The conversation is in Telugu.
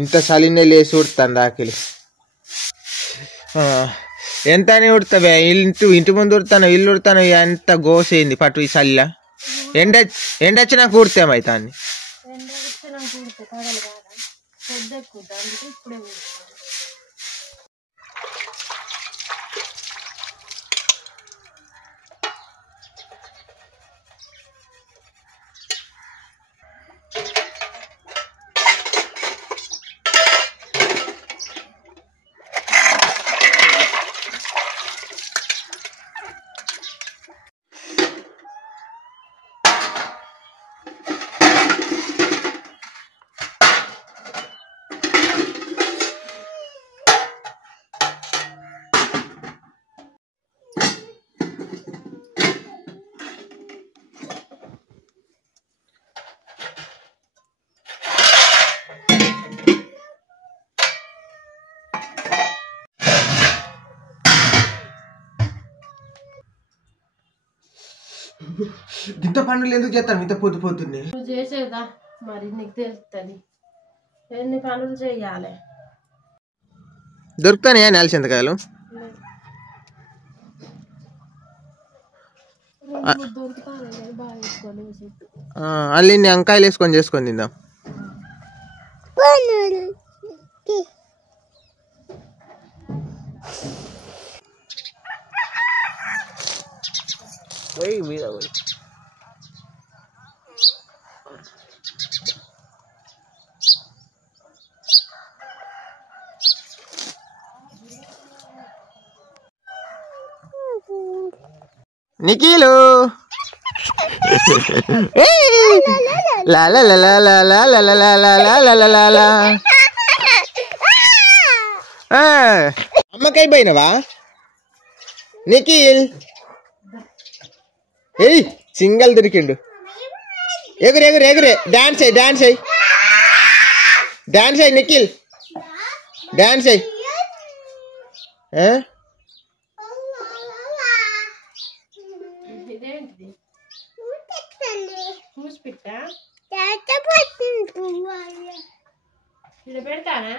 ఇంత చలినే లేచి ఉడుతుంది ఆకలి. ఎంత అని ఉడతావే? ఇంటి ముందు ఉడతాను, ఇల్లు ఉడతాను, ఎంత గోసేయింది పట్టు ఈ చలిలా. ఎండొచ్చినా కూడితేమైతా అన్ని. ఇంత పనులు ఎందుకు చేస్తాను ఇంత పొద్దు పొద్దున్నే? నువ్వు చేసేదా మరి నీకు తెలుస్తుంది ఎన్ని పనులు చేయాలి. దొరుకుతానే నెలసింతకాయలు అల్లి వంకాయలు వేసుకొని చేసుకొని తిందాం. మీద నిఖిలు అమ్మకై పోయినవా నిఖిల్? ఏయ్ సింగల్ దొరికిండు. ఎగురు ఎగురు ఎగురే, డాన్స్ అయ్యి డాన్స్ అయ్యి డాన్స్ అయ్యి నిఖిల్ డాన్స్ అయ్యి. పెడతానా